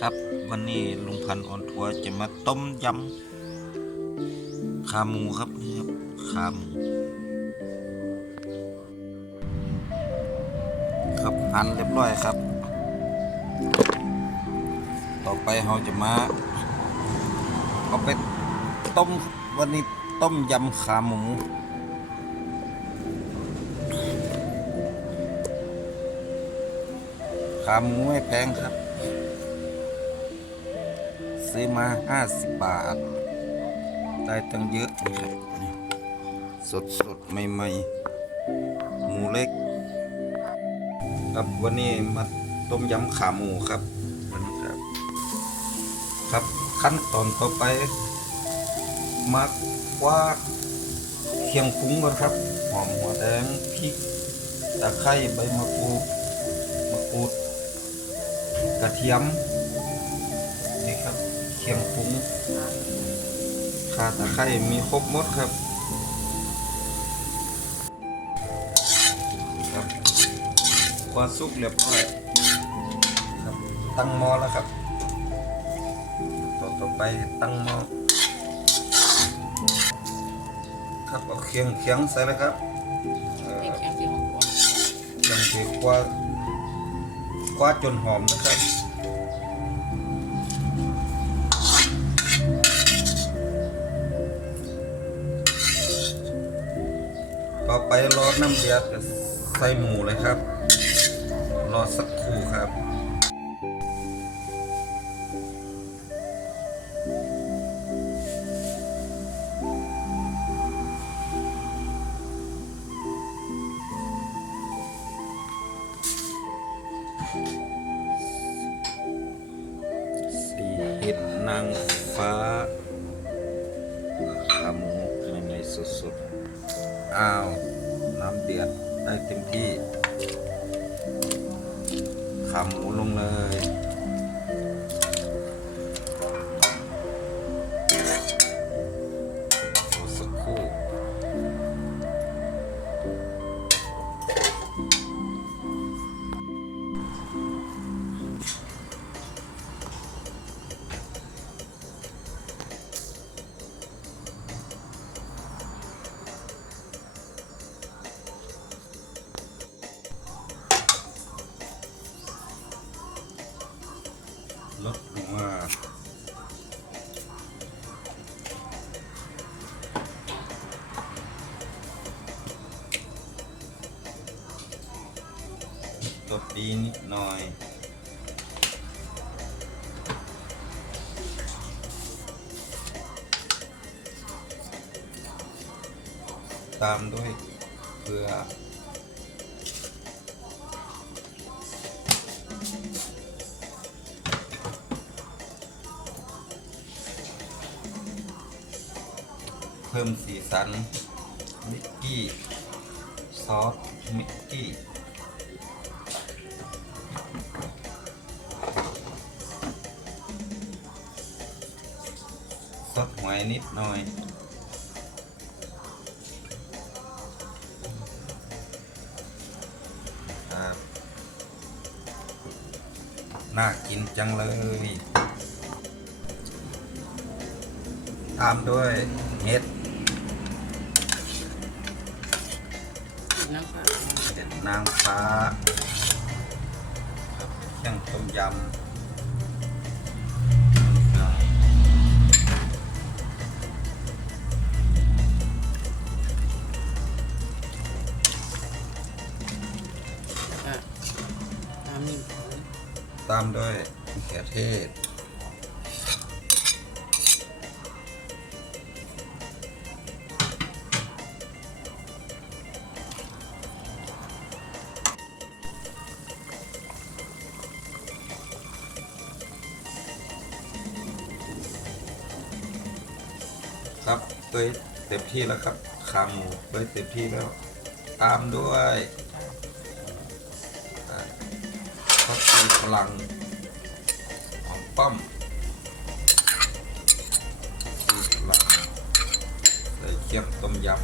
ครับ วันนี้ลุงพันน์ออนทัวร์จะมาต้มยำขาหมูครับนี่ครับขาหมูครับหั่นเรียบร้อยครับ ต่อไปเราจะมาเอาไปต้มวันนี้ต้มยำขาหมูขาหมูไม่แพงครับ ซื้อมา 50 บาท ได้ตั้งเยอะนะครับนี่สดสดใหม่ๆ หมูเล็ก ครับวันนี้มาต้มยำขาหมูครับ วันนี้ครับ ครับขั้นตอนต่อไปมาคว้าเคียงปรุงก่อนครับ หอมหัวแดงพริกตะไคร้ใบมะกรูดมะกรูด กระเทียม เคียงปรุงข่าตะไคร้มีครบหมดครับครับพอสุกเรียบร้อยครับตั้งหม้อแล้วครับต่อต่อไปตั้งหม้อครับเอาเคียงเคียงใส่เลยครับเอ่อแข็งที่ห้องครัวเคียงเคียงกว่ากว่าจนหอมนะครับ ต่อไปรอน้ำเดือดใส่หมูเลยครับ รอสักครู่ครับสีเห็ดนางฟ้าขาหมูใหม่ๆสดๆ อ้าว น้ำเดือดได้เต็มที่ขาหมูลงเลย ลดลงมาตัวดีนิดหน่อยตามด้วยเกลือ เพิ่มสีสันมิกกี้ซอสมิกกี้ซอสหอยนิดหน่อย น่ากินจังเลย ตามด้วยเห็ด น้ำปลาเห็ดนางฟ้าครับเครื่องต้มยำอะน้ำนี่ตามด้วยมะเขือเทศ ครับด้วยเต็มที่แล้วครับ ขาหมูด้วยเต็มที่แล้ว ตามด้วยข้าวตีพลังหอมป้อมตีพลังใส่เคี่ยมต้มยำ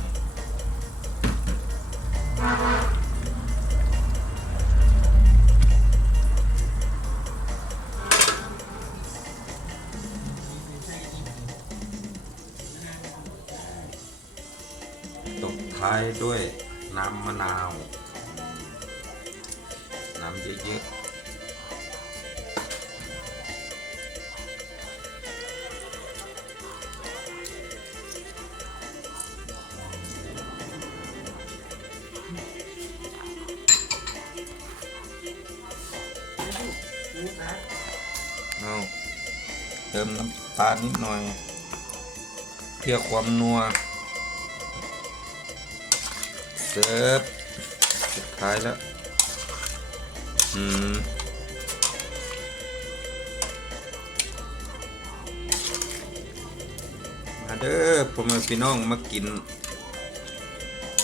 ท้ายด้วยน้ำมะนาว น้ำเยอะๆเอาเติมน้ำตาลนิดหน่อย เพื่อความนัว เสิร์ฟสุดท้ายแล้ว อืม มาเด้อพ่อแม่พี่น้องมากิน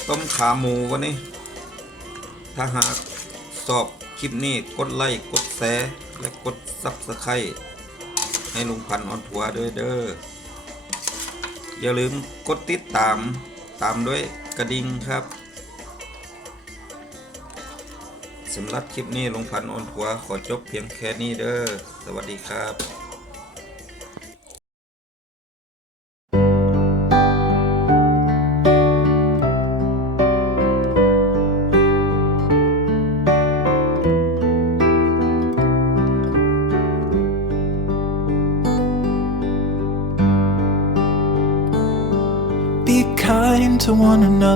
ต้มขาหมูวันนี้ ถ้าหากสอบคลิปนี้กดไลค์กดแชร์และกดซับสไครต์ให้ลุงพันธ์ออนทัวร์ด้วยเด้อ อย่าลืมกดติดตามตามด้วยกระดิ่งครับ สำหรับคลิปนี้ลุงพันธ์ออนทัวร์ขอจบเพียงแค่นี้เด้อ สวัสดีครับ Be kind to one another.